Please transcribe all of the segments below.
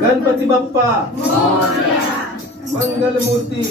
गणपती बाप्पा मंगल मूर्ती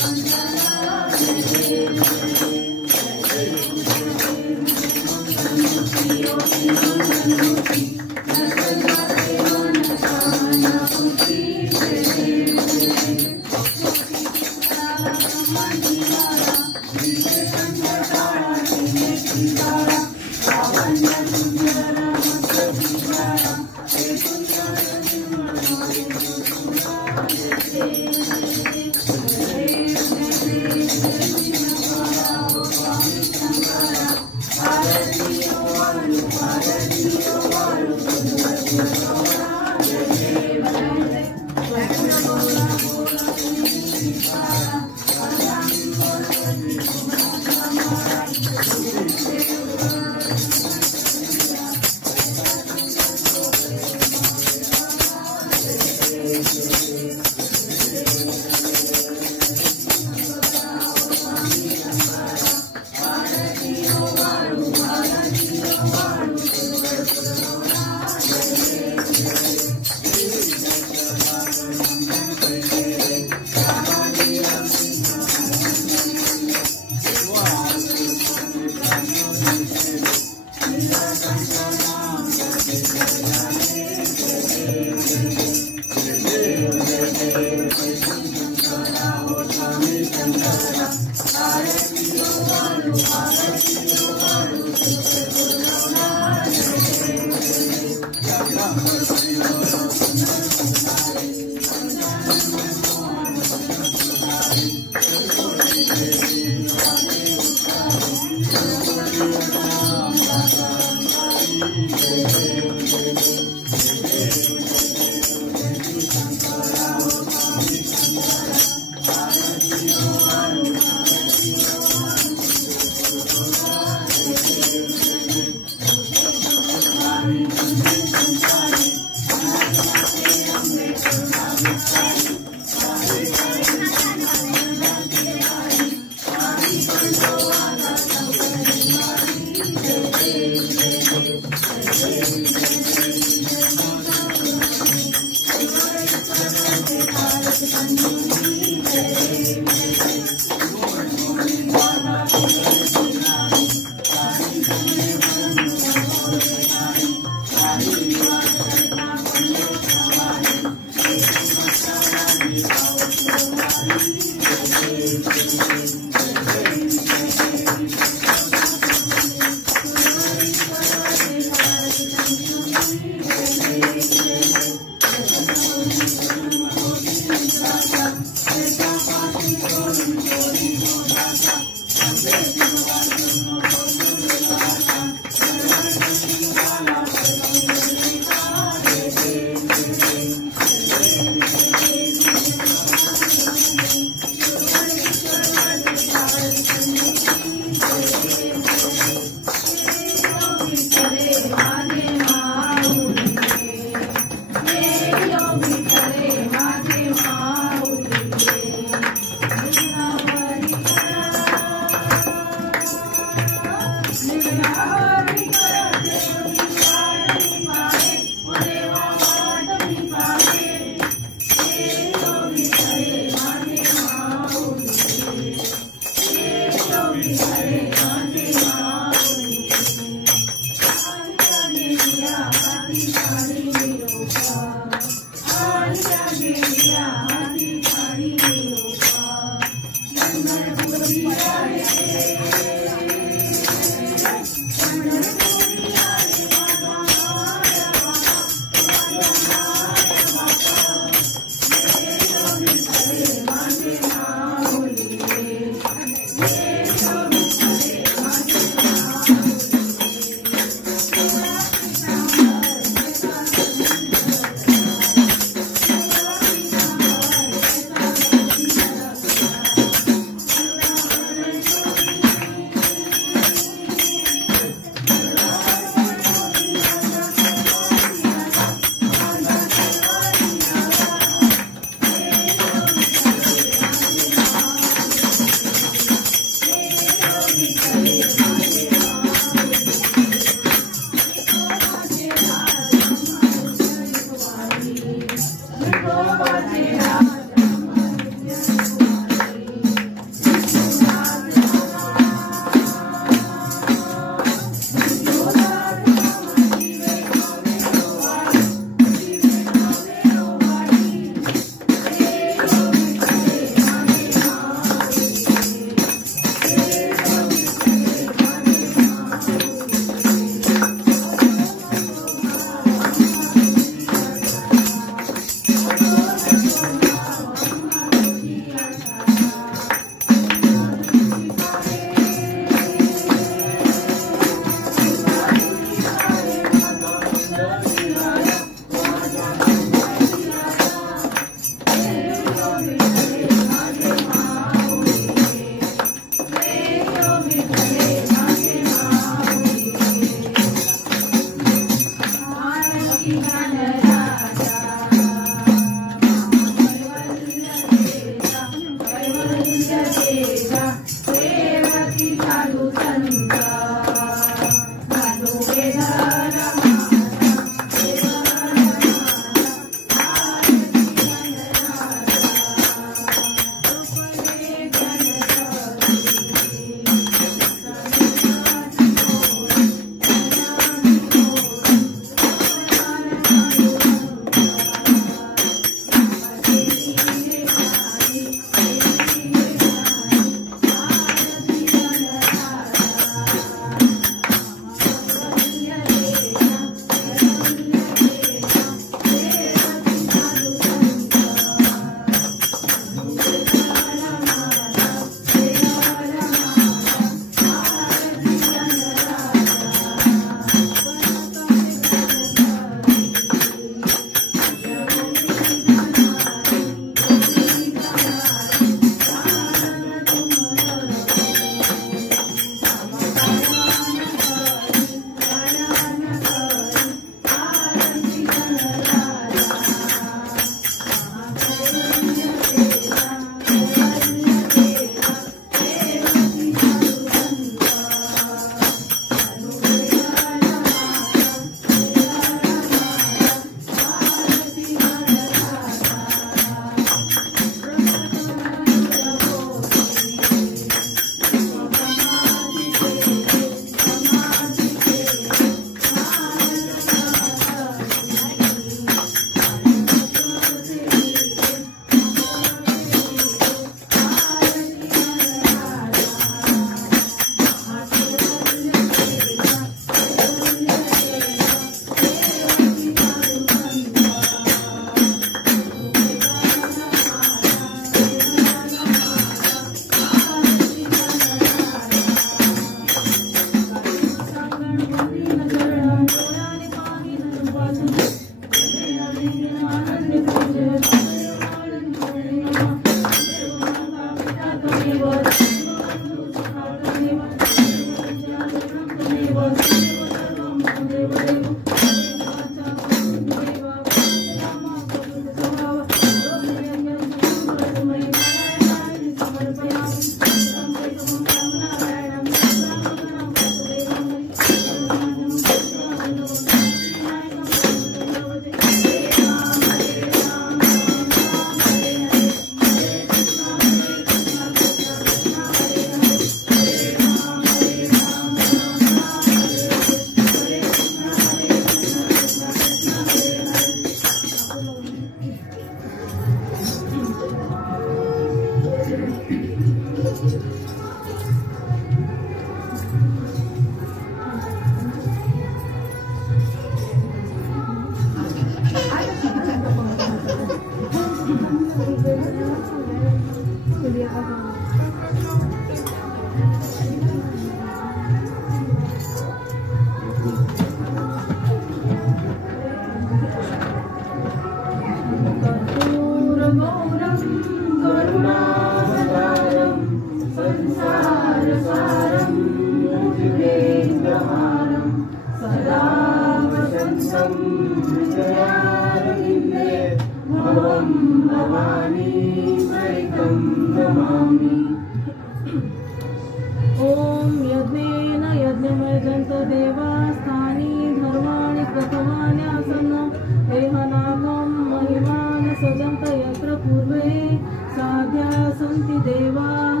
प्रसीदन्ति देवाः।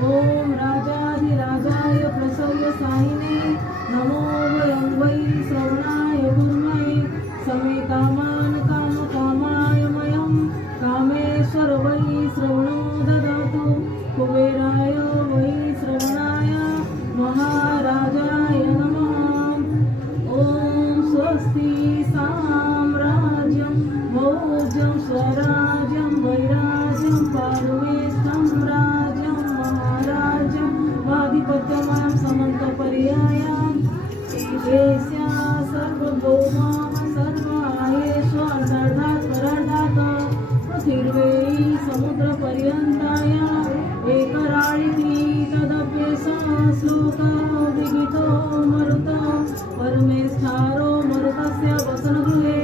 ॐ राजाधिराजाय प्रसव्यसायिने नमो वयं वै श्रवणाय कुर्महे। समेकामान् कामकामाय मयं कामेश्वर वै श्रवणो ददातु। कुबेराय वै श्रवणाय महाराजाय नमः। ॐ स्वस्ति साम्राज्यं भोज्यं स्वराज्यं वैराज्यं पारमेष्ठं राज्यं महाराज्यं वाधिपत्यमयं समन्तपर्यायम् ईशेष्या सर्वभौमा सर्वाहेष्वन्तर्धात् परार्धात् पृथिर्वै समुद्रपर्यन्ताय एकराळिति तदप्येषः श्लोको विहितो मरुतो परमेष्ठारो मरुतस्य वसनगृहे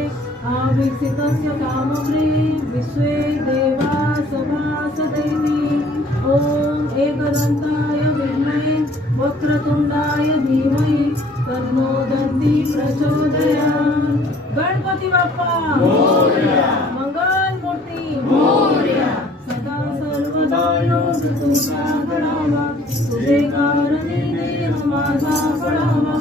आवीक्षितस्य कामगृहे विश्वे देवा सभासदेति। ॐ एकदन्ताय विद्महे वक्रतुण्डाय धीमहि तन्नो दन्ति प्रचोदयात्। गणपती बाप्पा मोरया, मंगल मूर्ती मोरया, सदा सर्वदा तुझा घडावा, तुझे कारणी देह माझा पडावा,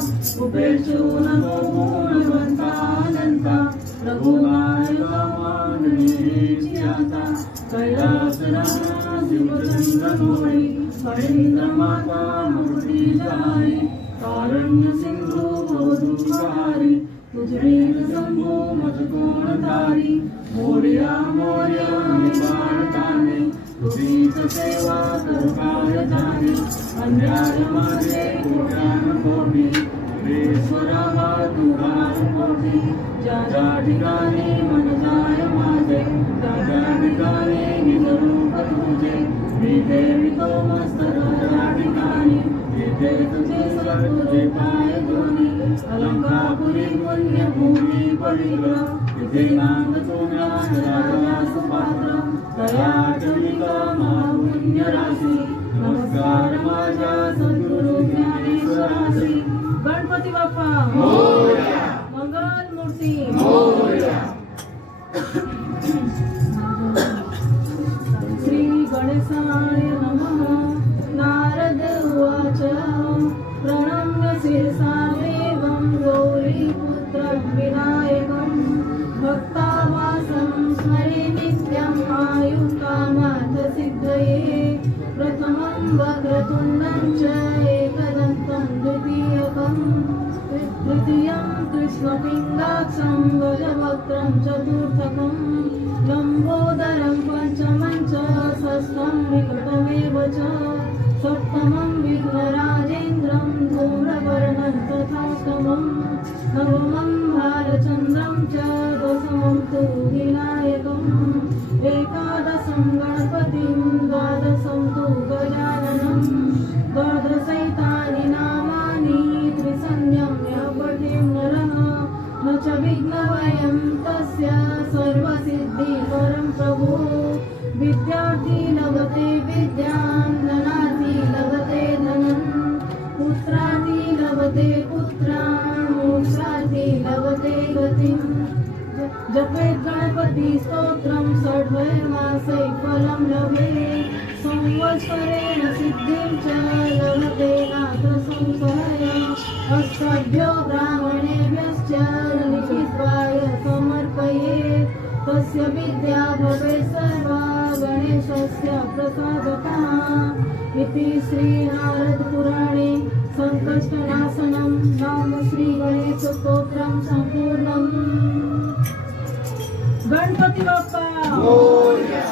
उपेक्षू नको गुणवंता अनंता, रघुनायका माननीची आता, कैलास रामा शिवचंद्र डोळे, फणींद्र माता मुक्ती जाई, कारण्य सिंधू भवदुःखहारी, तुझवीर शंभो मज कोण तारी, मोरया मोरया निवारताने, तुझीच सेवा करू काय जाणे, अन्याय माझे कोट्यान कोटी, ईश्वरा तुझा कोटी, ज्या ज्या ठिकाणी मन जाय माझे, त्या त्या ठिकाणी निज रूप तुझे, मी देवितो मस्तक त्या ठिकाणी, इथे तुझे सद्गुणे पाय दोन्ही, अलंकापुरी पुण्यभूमी पडिल, इथे नांदतो ज्ञान राजास पात्र, दया चरिता महापुण्य राशी, नमस्कार माझ्या सद्गुरु ज्ञानेश्वरासी। गणपती बाप्पा मोरया, मंगल मूर्ती मोरया। श्री गणेशाय नमः। नारद उवाच प्रणम्य शिरसा देवं गौरीपुत्रं विनायकं, भक्तावासं स्मरे नित्यं आयुकामार्थ सिद्धये। प्रथमं वक्रतुण्डं च एकदन्तं द्वितीयकं, तृतीयं कृष्णपिङ्गाक्षं गजवक्त्रं चतुर्थकं, लम्बोदरं पंचमं च षष्ठं विकटमेव च, सप्तमं विघ्नराजेन्द्रं धूम्रवर्णं तथाष्टमं, नवमं भालचन्द्रं च दशमं तु विनायकम्, एकादशं गणपतिं द्वादशं तु गजाननं, द्वादशैतानि नामानि त्रिसंज्ञं यः पठेत् नरः, न च विघ्नभयं तस्य सर्वसिद्धिकरं प्रभुः। विद्यार्थी लभते विद्यां, धनार्थी लभते धनं, पुत्रार्थी लभते पुत्रान्, मोक्षार्थी लभते गतिम्। जपेत् गणपति स्तोत्रं षड्वैर्मासे फलं लभेत्, संवत्सरेण सिद्धिं च लभते नात्र संशयः। अष्टभ्यो ब्राह्मणेभ्यश्च लिखित्वाय समर्पयेत्, तस्य विद्या भवेत् सर्वा गणेशस्य प्रसादतः। इति श्री नारद पुराणे संकष्टनाशनं नाम श्री गणेश स्तोत्रं संपूर्णम्। गणपती बाप्पा मोरया।